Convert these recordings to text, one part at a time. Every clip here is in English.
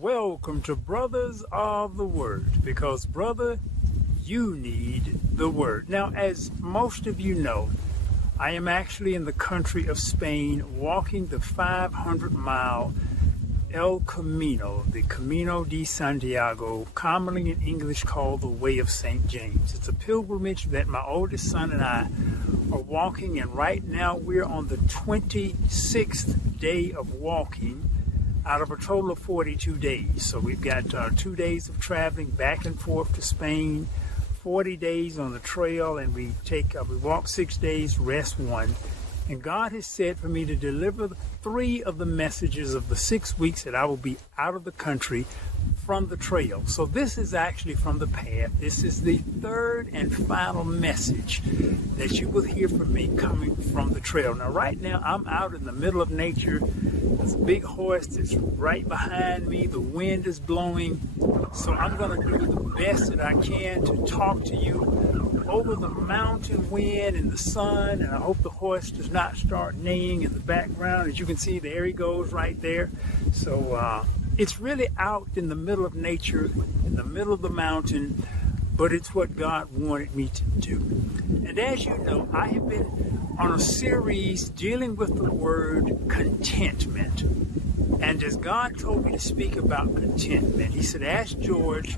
Welcome to Brothers of the Word, because brother, you need the Word. Now, as most of you know, I am actually in the country of Spain walking the 500-mile El Camino, the Camino de Santiago, commonly in English called the Way of St. James. It's a pilgrimage that my oldest son and I are walking, and right now we're on the 26th day of walking out of a total of 42 days. So we've got 2 days of traveling back and forth to Spain, 40 days on the trail, and we walk 6 days, rest 1. And God has said for me to deliver 3 of the messages of the 6 weeks that I will be out of the country from the trail. So this is actually from the path. This is the 3rd and final message that you will hear from me coming from the trail. Now, right now, I'm out in the middle of nature. There's a big horse that's right behind me. The wind is blowing. So I'm going to do the best that I can to talk to you over the mountain wind and the sun. And I hope the horse does not start neighing in the background. As you can see, there he goes right there. So it's really out in the middle of nature, in the middle of the mountain, but it's what God wanted me to do. And as you know, I have been on a series dealing with the word contentment. And as God told me to speak about contentment, he said, ask George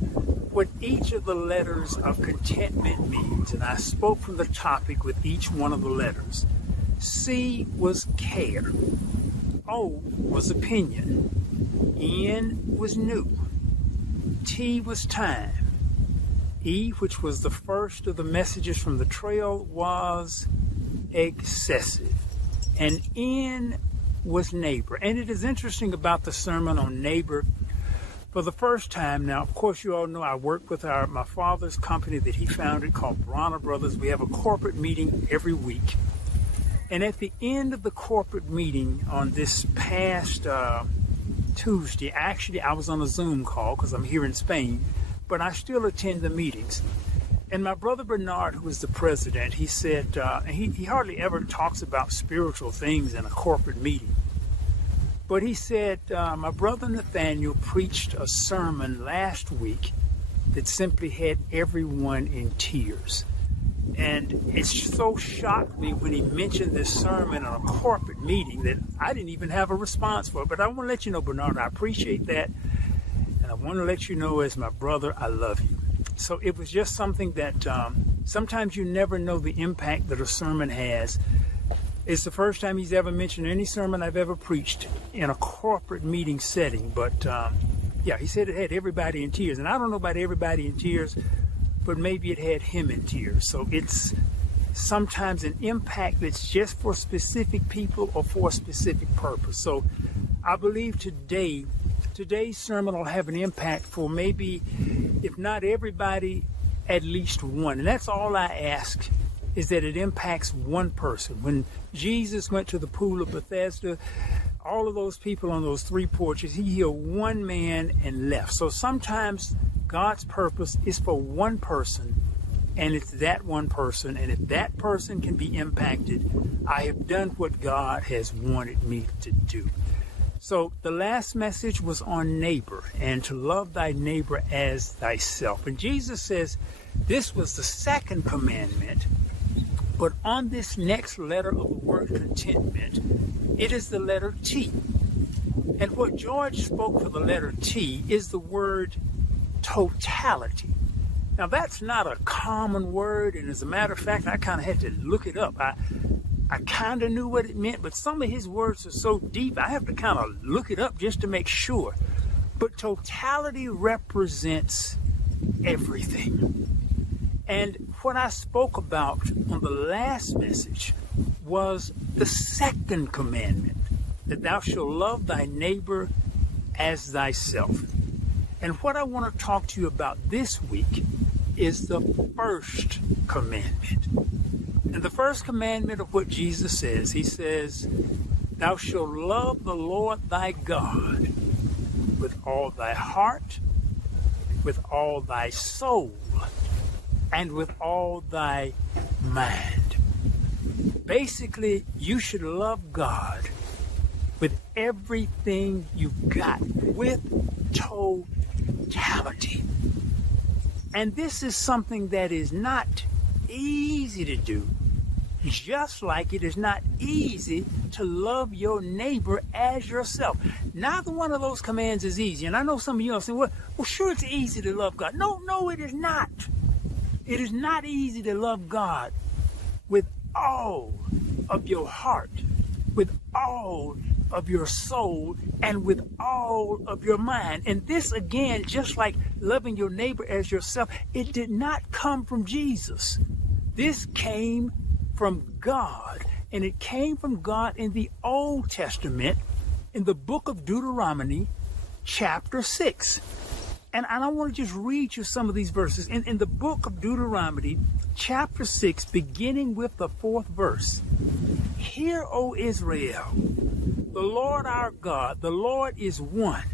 what each of the letters of contentment means. And I spoke from the topic with each one of the letters. C was care. O was opinion. N was new. T was time. E, which was the first of the messages from the trail, was excessive. And N was neighbor. And it is interesting about the sermon on neighbor. For the first time now, of course, you all know I work with my father's company that he founded called Bronner Brothers. We have a corporate meeting every week. And at the end of the corporate meeting on this past Tuesday, actually I was on a Zoom call because I'm here in Spain, but I still attend the meetings. And my brother Bernard, who is the president, he said, he hardly ever talks about spiritual things in a corporate meeting. But he said, my brother Nathaniel preached a sermon last week that simply had everyone in tears. And it so shocked me when he mentioned this sermon in a corporate meeting that I didn't even have a response for it. But I want to let you know, Bernard, I appreciate that. And I want to let you know, as my brother, I love you. So it was just something that sometimes you never know the impact that a sermon has. It's the first time he's ever mentioned any sermon I've ever preached in a corporate meeting setting. But yeah, he said it had everybody in tears. And I don't know about everybody in tears, but maybe it had him in tears. So it's sometimes an impact that's just for specific people or for a specific purpose. So I believe today's sermon will have an impact for maybe, if not everybody, at least one. And that's all I ask, is that it impacts one person. When Jesus went to the pool of Bethesda, all of those people on those 3 porches, he healed one man and left. So sometimes God's purpose is for one person, and it's that one person. And if that person can be impacted, I have done what God has wanted me to do. So the last message was on neighbor, and to love thy neighbor as thyself. And Jesus says this was the 2nd commandment. But on this next letter of the word contentment, it is the letter T. And what George spoke for the letter T is the word totality. Now, that's not a common word, and as a matter of fact, I kind of had to look it up. I kind of knew what it meant, but some of his words are so deep, I have to kind of look it up just to make sure. But totality represents everything. And what I spoke about on the last message was the 2nd commandment, that thou shalt love thy neighbor as thyself. And what I want to talk to you about this week is the 1st commandment. And the 1st commandment of what Jesus says, he says, thou shalt love the Lord thy God with all thy heart, with all thy soul, and with all thy mind. Basically, you should love God with everything you've got, with totality. And this is something that is not easy to do, just like it is not easy to love your neighbor as yourself. Neither one of those commands is easy. And I know some of you are saying, well, sure, it's easy to love God. No, it is not. It is not easy to love God with all of your heart, with all of your soul, and with all of your mind. And this, again, just like loving your neighbor as yourself, it did not come from Jesus. This came from God, and it came from God in the Old Testament, in the book of Deuteronomy, chapter 6. And I want to just read you some of these verses. In the book of Deuteronomy, chapter 6, beginning with the 4th verse. Hear, O Israel, the Lord our God, the Lord is one.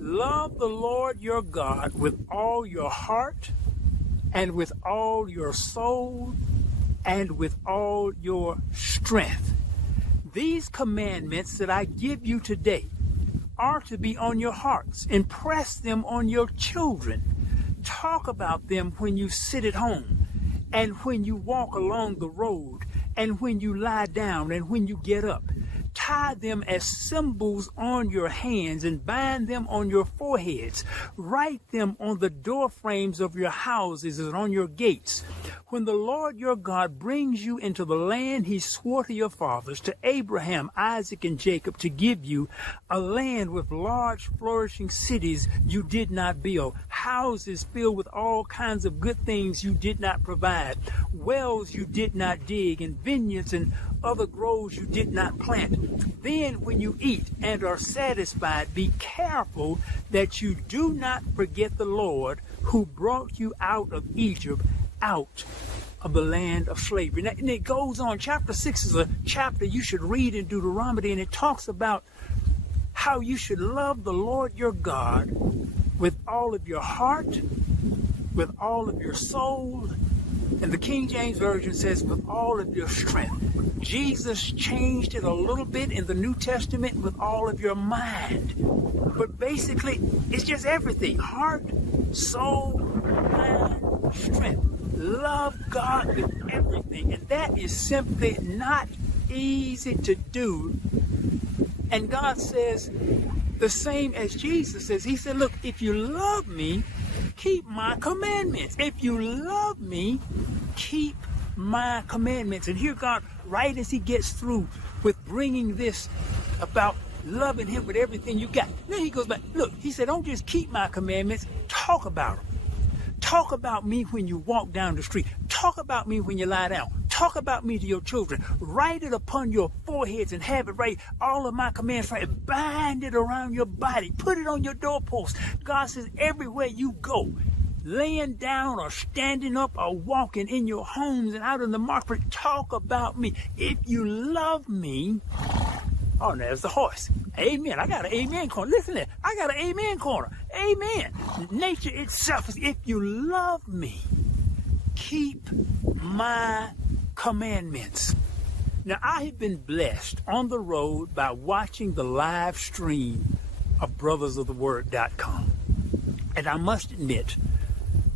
Love the Lord your God with all your heart, and with all your soul, and with all your strength. These commandments that I give you today are to be on your hearts. Impress them on your children. Talk about them when you sit at home, and when you walk along the road, and when you lie down, and when you get up. Tie them as symbols on your hands and bind them on your foreheads. Write them on the door frames of your houses and on your gates. When the Lord your God brings you into the land he swore to your fathers, to Abraham, Isaac, and Jacob, to give you, a land with large flourishing cities you did not build, houses filled with all kinds of good things you did not provide, wells you did not dig, and vineyards and other groves you did not plant. Then when you eat and are satisfied, be careful that you do not forget the Lord who brought you out of Egypt, out of the land of slavery. Now, and it goes on. Chapter 6 is a chapter you should read in Deuteronomy, and it talks about how you should love the Lord your God with all of your heart, with all of your soul, and the King James Version says with all of your strength. Jesus changed it a little bit in the New Testament, with all of your mind. But basically, it's just everything. Heart, soul, mind, strength. Love God with everything. And that is simply not easy to do. And God says the same as Jesus says. He said, look, if you love me, keep my commandments. If you love me, keep my commandments. And here God, right as he gets through with bringing this about loving him with everything you got, then he goes back. Look, he said, don't just keep my commandments, talk about them. Talk about me when you walk down the street. Talk about me when you lie down. Talk about me to your children. Write it upon your foreheads and have it right. All of my commands right. Bind it around your body. Put it on your doorpost. God says everywhere you go, laying down or standing up or walking in your homes and out in the market, talk about me. If you love me, oh, there's the horse. Amen. I got an amen corner. Listen to that. I got an amen corner. Amen. Nature itself is, if you love me, keep my commandments. Now, I have been blessed on the road by watching the live stream of brothersoftheword.com. And I must admit,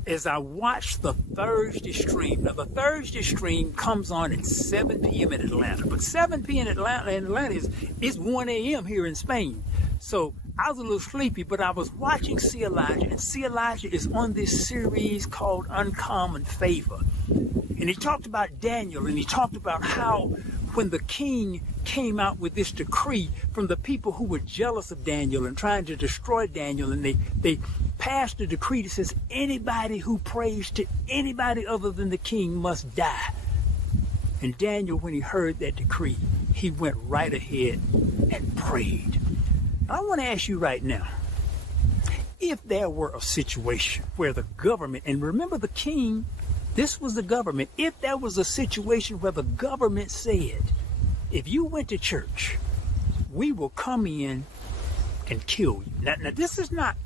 as I watched the Thursday stream, now the Thursday stream comes on at 7 p.m. in Atlanta, but 7 p.m. in Atlanta is 1 a.m. here in Spain. So I was a little sleepy, but I was watching See Elijah, and See Elijah is on this series called Uncommon Favor. And he talked about Daniel, and he talked about how when the king came out with this decree from the people who were jealous of Daniel and trying to destroy Daniel, and they passed a decree that says anybody who prays to anybody other than the king must die. And Daniel, when he heard that decree, he went right ahead and prayed. I want to ask you right now, if there were a situation where the government, and remember the king, this was the government, if there was a situation where the government said, if you went to church, we will come in and kill you. Now this is not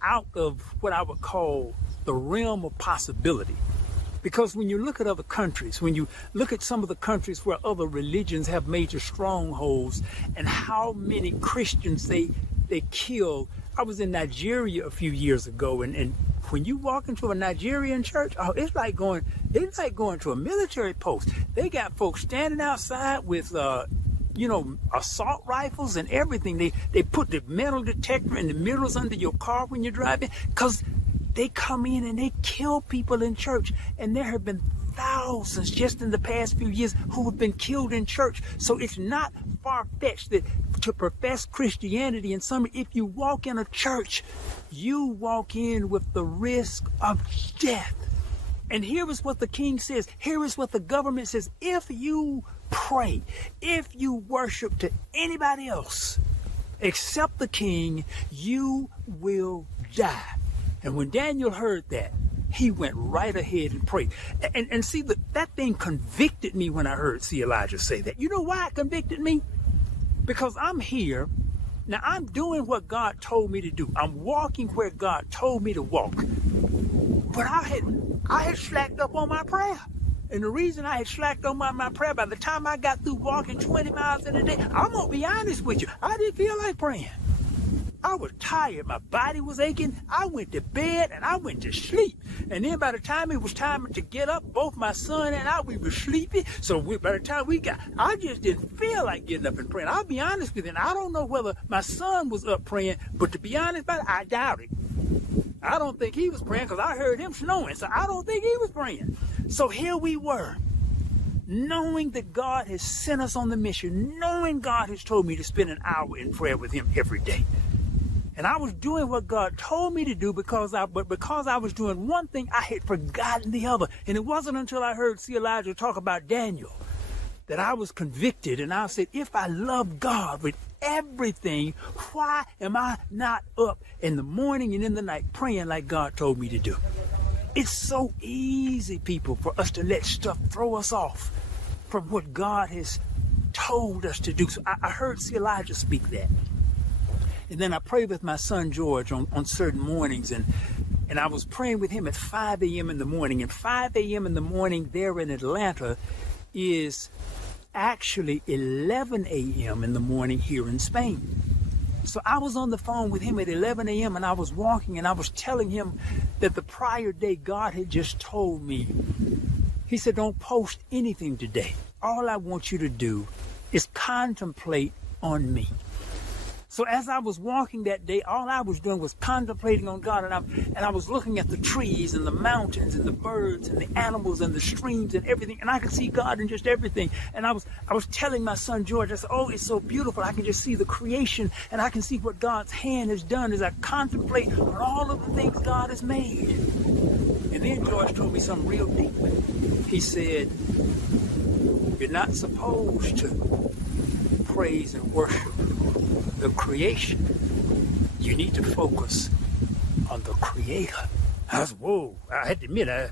out of what I would call the realm of possibility, Because when you look at other countries, when you look at some of the countries where other religions have major strongholds and how many Christians they kill. I was in Nigeria a few years ago, and when you walk into a Nigerian church, oh, it's like going to a military post. They got folks standing outside with assault rifles and everything. They put the metal detector in the mirrors under your car when you're driving, because they come in and they kill people in church. And there have been thousands just in the past few years who have been killed in church. So it's not far-fetched that to profess Christianity in some, if you walk in a church, you walk in with the risk of death. And here is what the king says. Here is what the government says. If you pray, if you worship to anybody else except the king, you will die. And when Daniel heard that, he went right ahead and prayed. And see, that thing convicted me when I heard Elijah say that. You know why it convicted me? Because I'm here. Now, I'm doing what God told me to do. I'm walking where God told me to walk. But I had slacked up on my prayer. And the reason I had slacked on my prayer, by the time I got through walking 20 miles in a day, I'm going to be honest with you, I didn't feel like praying. I was tired. My body was aching. I went to bed and I went to sleep. And then by the time it was time to get up, both my son and I, we were sleepy. So by the time I just didn't feel like getting up and praying. I'll be honest with you. And I don't know whether my son was up praying, but to be honest about it, I doubt it. I don't think he was praying, because I heard him snoring. So I don't think he was praying. So here we were, knowing that God has sent us on the mission, knowing God has told me to spend an hour in prayer with him every day. And I was doing what God told me to do because I was doing one thing, I had forgotten the other. And it wasn't until I heard Elijah talk about Daniel that I was convicted. And I said, if I love God with everything, why am I not up in the morning and in the night praying like God told me to do? It's so easy, people, for us to let stuff throw us off from what God has told us to do. So I heard Elijah speak that. And then I prayed with my son George on certain mornings, and I was praying with him at 5 a.m. in the morning. And 5 a.m. in the morning there in Atlanta is actually 11 a.m. in the morning here in Spain. So I was on the phone with him at 11 a.m. and I was walking and I was telling him that the prior day God had just told me. He said, don't post anything today. All I want you to do is contemplate on me. So as I was walking that day, all I was doing was contemplating on God, and I was looking at the trees and the mountains and the birds and the animals and the streams and everything, and I could see God in just everything. And I was telling my son George, I said, oh, it's so beautiful. I can just see the creation, and I can see what God's hand has done as I contemplate on all of the things God has made. And then George told me something real deep. He said, you're not supposed to praise and worship the creation. You need to focus on the creator. I was, whoa, I had to admit, I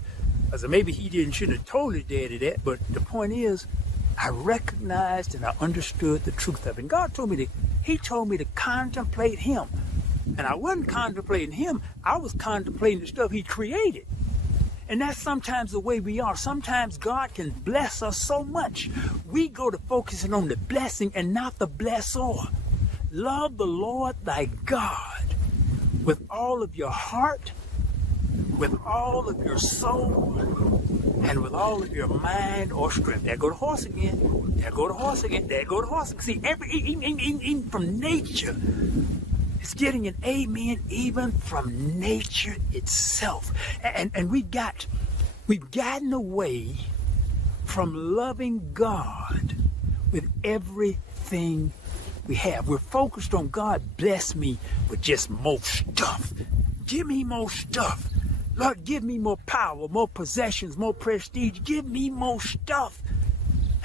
said, maybe he shouldn't have told his daddy that, but the point is, I recognized and I understood the truth of it. And God told me he told me to contemplate him. And I wasn't contemplating him, I was contemplating the stuff he created. And that's sometimes the way we are. Sometimes God can bless us so much. We go to focusing on the blessing and not the blessor. Love the Lord thy God with all of your heart, with all of your soul, and with all of your mind or strength. There go the horse again. There go the horse again. There go the horse again. See, even from nature, it's getting an amen even from nature itself. And we've gotten away from loving God with everything we have. We're focused on God, bless me with just more stuff. Give me more stuff. Lord, give me more power, more possessions, more prestige. Give me more stuff.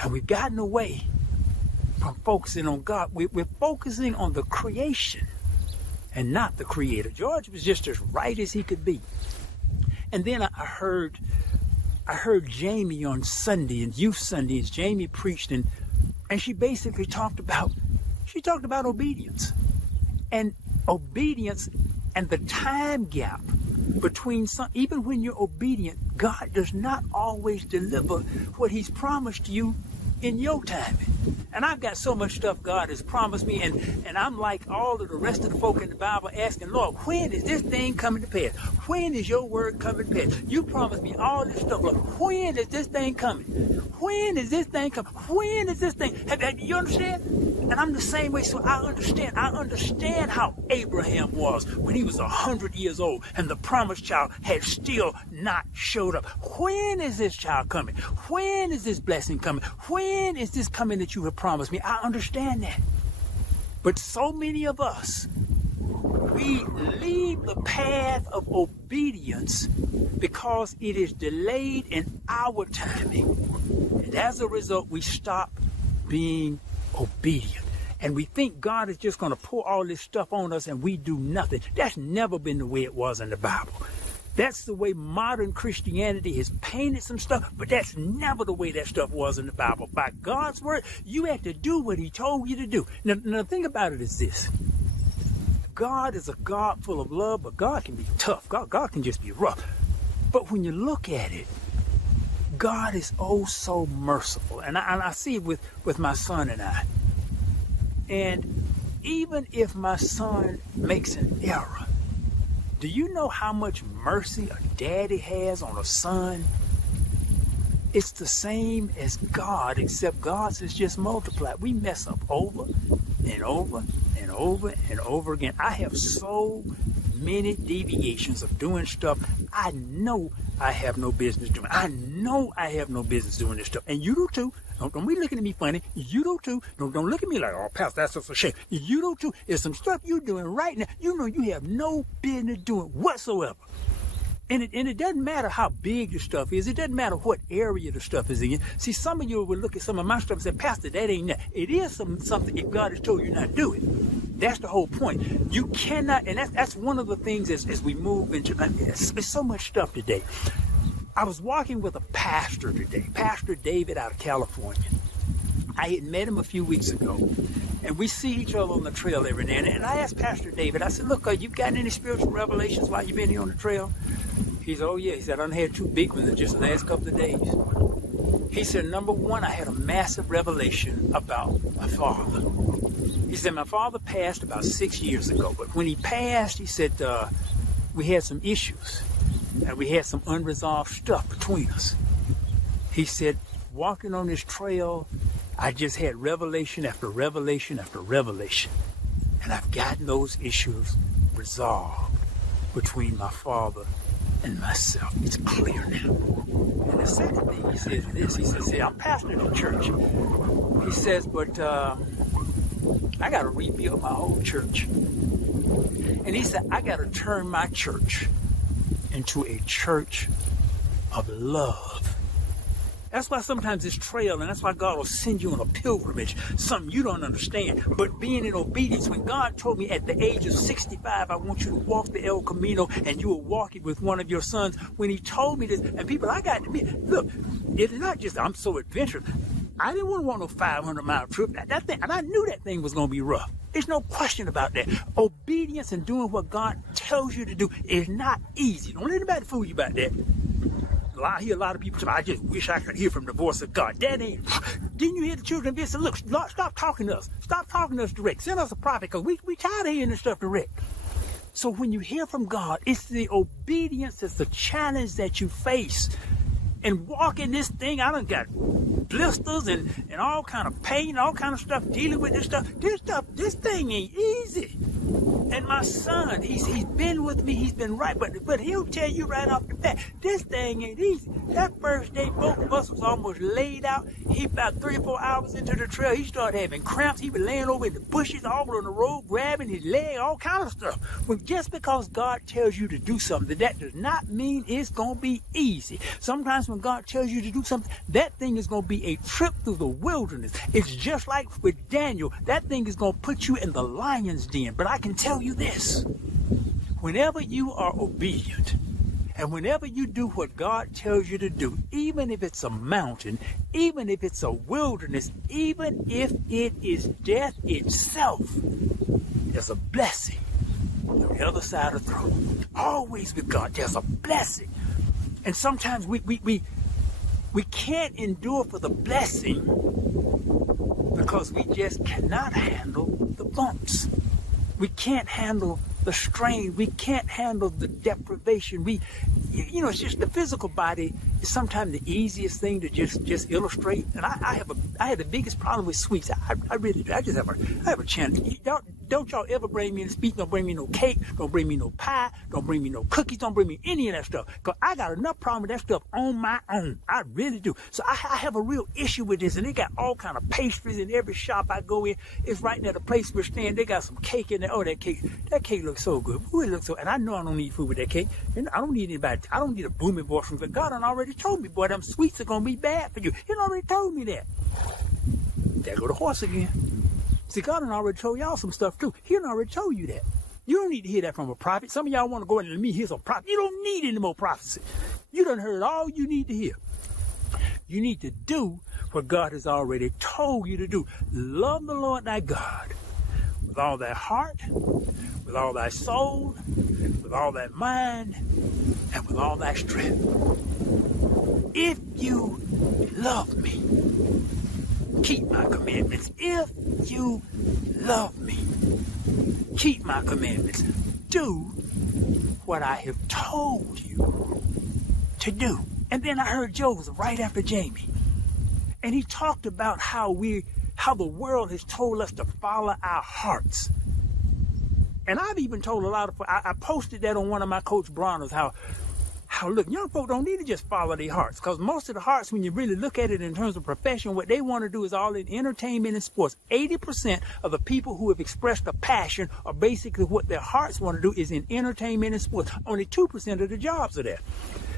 And we've gotten away from focusing on God. We're focusing on the creation and not the creator. George was just as right as he could be. And then I heard Jamie on Sunday, and Youth Sundays. Jamie preached, and she basically talked about obedience. And obedience and the time gap even when you're obedient, God does not always deliver what he's promised you in your timing. And I've got so much stuff God has promised me, and I'm like all of the rest of the folk in the Bible asking, Lord, when is this thing coming to pass? When is your word coming to pass? You promised me all this stuff, Lord. When is this thing coming? When is this thing coming? When is this thing? You understand? And I'm the same way, so I understand. I understand how Abraham was when he was 100 years old and the promised child had still not showed up. When is this child coming? When is this blessing coming? When is this coming that you have promised me? I understand that. But so many of us, we leave the path of obedience because it is delayed in our timing. And as a result, we stop being obedient. And we think God is just going to pour all this stuff on us and we do nothing. That's never been the way it was in the Bible. That's the way modern Christianity has painted some stuff, but that's never the way that stuff was in the Bible. By God's word, you had to do what he told you to do. Now the thing about it is this. God is a God full of love, but God can be tough. God can just be rough. But when you look at it, God is oh so merciful. And I see it with my son and I. And even if my son makes an error, do you know how much mercy a daddy has on a son? It's the same as God, except God's is just multiplied. We mess up over and over and over and over again. I have so many deviations of doing stuff I know I have no business doing. I know I have no business doing this stuff. And you do too. Don't be looking at me funny. You do too. Don't look at me like, oh, Pastor, that's just a shame. You do too. There's some stuff you're doing right now you know you have no business doing whatsoever. And it doesn't matter how big the stuff is. It doesn't matter what area the stuff is in. See, some of you will look at some of my stuff and say, Pastor, that ain't that. It is something if God has told you not to do it. That's the whole point. You cannot, and that's one of the things as we move into, there's so much stuff today. I was walking with a pastor today, Pastor David out of California. I had met him a few weeks ago, and we see each other on the trail every now and then. And I asked Pastor David, I said, look, you got any spiritual revelations while you've been here on the trail? He said, oh yeah. He said, I done had 2 big ones in just the last couple of days. He said, number one, I had a massive revelation about my father. He said, my father passed about 6 years ago, but when he passed, he said, we had some issues. And we had some unresolved stuff between us. He said, walking on this trail, I just had revelation after revelation after revelation. And I've gotten those issues resolved between my father and myself. It's clear now. And the second thing he says is this. He says, see, I'm pastoring a church. He says, but I got to rebuild my whole church. And he said, I got to turn my church into a church of love. That's why sometimes this trail, and that's why God will send you on a pilgrimage, something you don't understand. But being in obedience, when God told me at the age of 65, I want you to walk the El Camino, and you will walk it with one of your sons. When he told me this, and people, I got to be, look, it's not just I'm so adventurous. I didn't want to walk no 500-mile trip. That thing, and I knew that thing was going to be rough. There's no question about that. Obedience and doing what God tells you to do is not easy. Don't let anybody fool you about that. I hear a lot of people say, I just wish I could hear from the voice of God. That ain't. Didn't you hear the children of Israel? Look, Lord, stop talking to us. Stop talking to us direct. Send us a prophet because we tired of hearing this stuff direct. So when you hear from God, it's the obedience that's the challenge that you face. And walking this thing, I done got blisters and all kind of pain, all kind of stuff, dealing with this stuff. This thing ain't easy. And my son, he's been with me, he's been right, but he'll tell you right off the bat, this thing ain't easy. That first day, both of us was almost laid out. He about 3 or 4 hours into the trail, he started having cramps. He was laying over in the bushes, all on the road, grabbing his leg, all kind of stuff. Well, just because God tells you to do something, that does not mean it's going to be easy. Sometimes when God tells you to do something, that thing is going to be a trip through the wilderness. It's just like with Daniel, that thing is going to put you in the lion's den. But I can tell you this, whenever you are obedient and whenever you do what God tells you to do, even if it's a mountain, even if it's a wilderness, even if it is death itself, there's a blessing on the other side of the throat. Always with God, there's a blessing. And sometimes we can't endure for the blessing because we just cannot handle the bumps. We can't handle the strain. We can't handle the deprivation. It's just the physical body is sometimes the easiest thing to just illustrate. And I had the biggest problem with sweets. I really do. I have a chance. Don't y'all ever bring me any sweets. Don't bring me no cake. Don't bring me no pie. Don't bring me no cookies. Don't bring me any of that stuff. Because I got enough problem with that stuff on my own. I really do. So I have a real issue with this. And they got all kind of pastries in every shop I go in. It's right near the place we're staying. They got some cake in there. Oh, that cake looks so good. Ooh, it looks so. And I know I don't need food with that cake. And I don't need anybody. I don't need a booming voice from God. God already told me, boy, them sweets are gonna be bad for you. He already told me that. There go the horse again. See, God already told y'all some stuff too. He already told you that. You don't need to hear that from a prophet. Some of y'all want to go in and let me hear some prophet. You don't need any more prophecy. You done heard all you need to hear. You need to do what God has already told you to do. Love the Lord thy God with all thy heart, with all thy soul, with all thy mind, and with all thy strength. If you love me, keep my commandments. If you love me, keep my commandments. Do what I have told you to do. And then I heard Joseph right after Jamie. And he talked about how the world has told us to follow our hearts. And I've even told a lot of, I posted that on one of my Coach Bronner's, how look, young folk don't need to just follow their hearts, because most of the hearts, when you really look at it in terms of profession, what they want to do is all in entertainment and sports. 80% of the people who have expressed a passion, or basically what their hearts want to do, is in entertainment and sports. Only 2% of the jobs are there.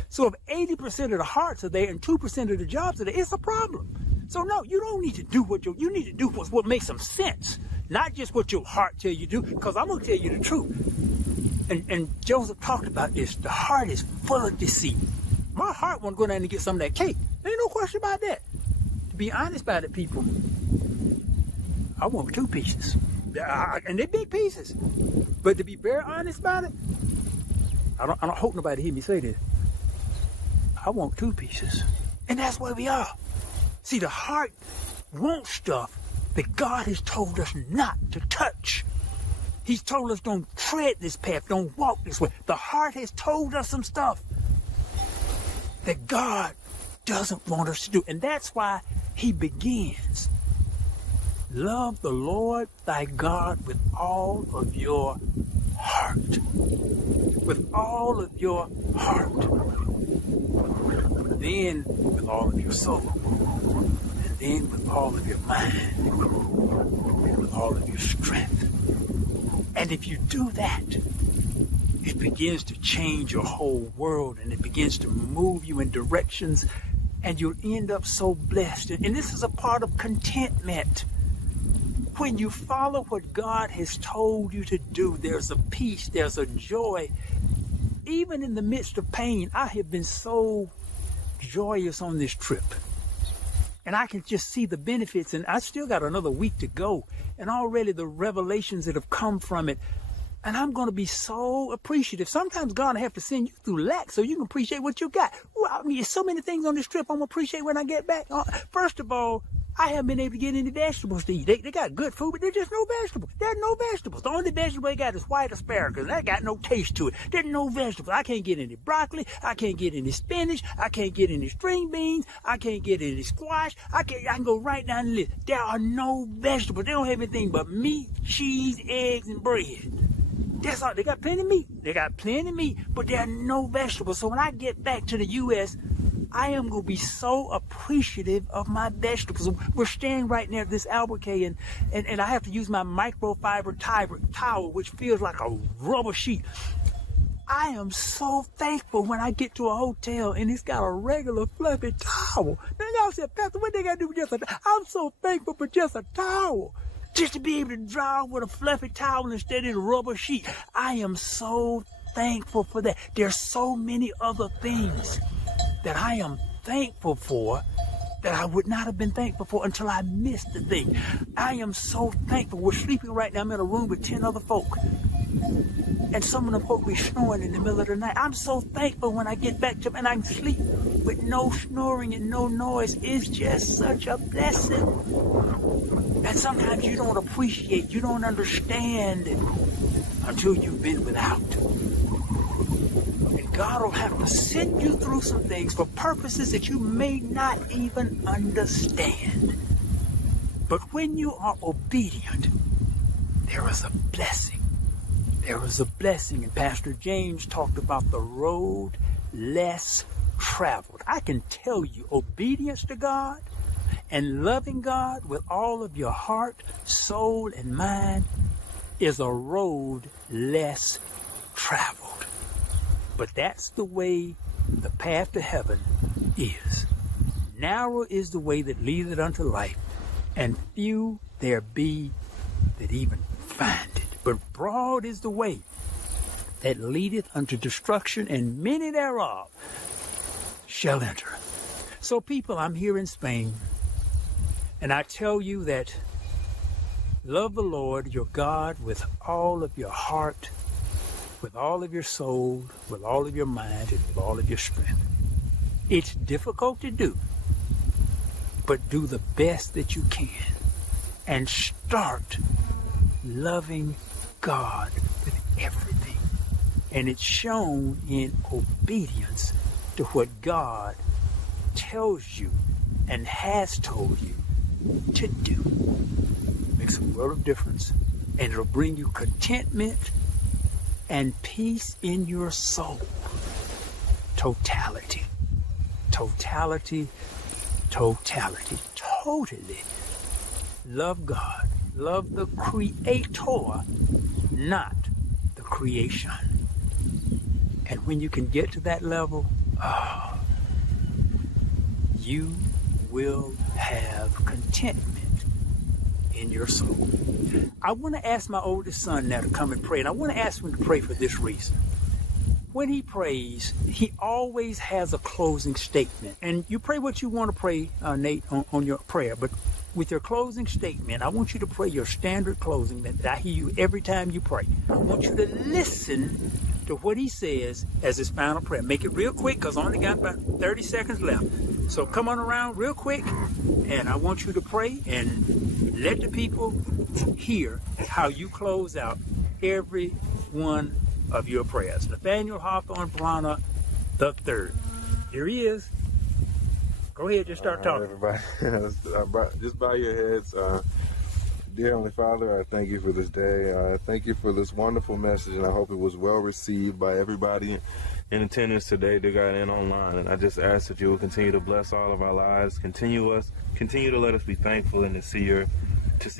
So if 80% of the hearts are there and 2% of the jobs are there, it's a problem. So no, you don't need to do you need to do what makes some sense, not just what your heart tell you to do, because I'm going to tell you the truth. And Joseph talked about this. The heart is full of deceit. My heart want to go down and get some of that cake. There ain't no question about that. To be honest about it, people, I want 2 pieces. And they're big pieces. But to be very honest about it, I don't hope nobody hear me say this. I want 2 pieces. And that's where we are. See, the heart wants stuff that God has told us not to touch. He's told us don't tread this path, don't walk this way. The heart has told us some stuff that God doesn't want us to do. And that's why he begins. Love the Lord thy God with all of your heart. With all of your heart. Then with all of your soul. And then with all of your mind. And with all of your strength. And if you do that, it begins to change your whole world, and it begins to move you in directions, and you'll end up so blessed. And this is a part of contentment. When you follow what God has told you to do, there's a peace, there's a joy. Even in the midst of pain, I have been so joyous on this trip. And I can just see the benefits, and I still got another week to go. And already the revelations that have come from it. And I'm going to be so appreciative. Sometimes God will have to send you through lack so you can appreciate what you got. Well, I mean, there's so many things on this trip I'm going to appreciate when I get back. First of all, I haven't been able to get any vegetables to eat. They got good food, but there's just no vegetables. There's no vegetables. The only vegetable they got is white asparagus, and that got no taste to it. There's no vegetables. I can't get any broccoli. I can't get any spinach. I can't get any string beans. I can't get any squash. I can go right down the list. There are no vegetables. They don't have anything but meat, cheese, eggs, and bread. That's all. They got plenty of meat. They got plenty of meat, but there are no vegetables. So when I get back to the U.S., I am going to be so appreciative of my vegetables. We're staying right near this Albuquerque, and I have to use my microfiber towel, which feels like a rubber sheet. I am so thankful when I get to a hotel and it's got a regular fluffy towel. Now y'all said, Pastor, what they got to do with just a towel? I'm so thankful for just a towel. Just to be able to dry off with a fluffy towel instead of a rubber sheet. I am so thankful for that. There's so many other things that I am thankful for that I would not have been thankful for until I missed the thing. I am so thankful. We're sleeping right now. I'm in a room with 10 other folk. And some of them folks be snoring in the middle of the night. I'm so thankful when I get back to and I can sleep with no snoring and no noise. It's just such a blessing. And sometimes you don't appreciate, you don't understand it until you've been without. And God will have to send you through some things for purposes that you may not even understand. But when you are obedient, there is a blessing. There is a blessing. And Pastor James talked about the road less traveled. I can tell you, obedience to God and loving God with all of your heart, soul, and mind is a road less traveled. But that's the way the path to heaven is. Narrow is the way that leadeth unto life, and few there be that even find it. But broad is the way that leadeth unto destruction, and many thereof shall enter. So people, I'm here in Spain, and I tell you that love the Lord your God with all of your heart, with all of your soul, with all of your mind, and with all of your strength. It's difficult to do, but do the best that you can and start loving God with everything. And it's shown in obedience to what God tells you and has told you to do. Makes a world of difference, and it'll bring you contentment and peace in your soul. Totality. Totality. Totality. Totally love God. Love the Creator, not the creation. And when you can get to that level, you will have contentment in your soul. I want to ask my oldest son now to come and pray, and I want to ask him to pray for this reason. When he prays, he always has a closing statement. And you pray what you want to pray, Nate, on your prayer, but with your closing statement, I want you to pray your standard closing that I hear you every time you pray. I want you to listen to what he says as his final prayer. Make it real quick, because I only got about 30 seconds left. So come on around real quick, and I want you to pray and let the people hear how you close out every one of your prayers. Nathaniel Hawthorne Plana III. Here he is. Go ahead, just start talking. Everybody, just bow your heads. Dear Heavenly Father, I thank you for this day. I thank you for this wonderful message, and I hope it was well received by everybody in attendance today, dear God, and online. And I just ask that you will continue to bless all of our lives, continue to let us be thankful and to see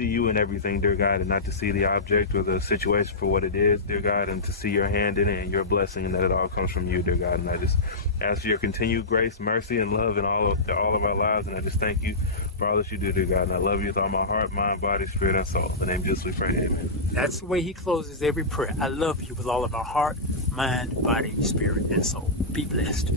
you in everything, dear God, and not to see the object or the situation for what it is, dear God, and to see your hand in it and your blessing, and that it all comes from you, dear God. And I just ask for your continued grace, mercy, and love in all of our lives, and I just thank you for all that you do, dear God. And I love you with all my heart, mind, body, spirit, and soul. In the name of Jesus we pray, amen. That's the way he closes every prayer. I love you with all of our heart, mind, body, spirit, and soul. Be blessed.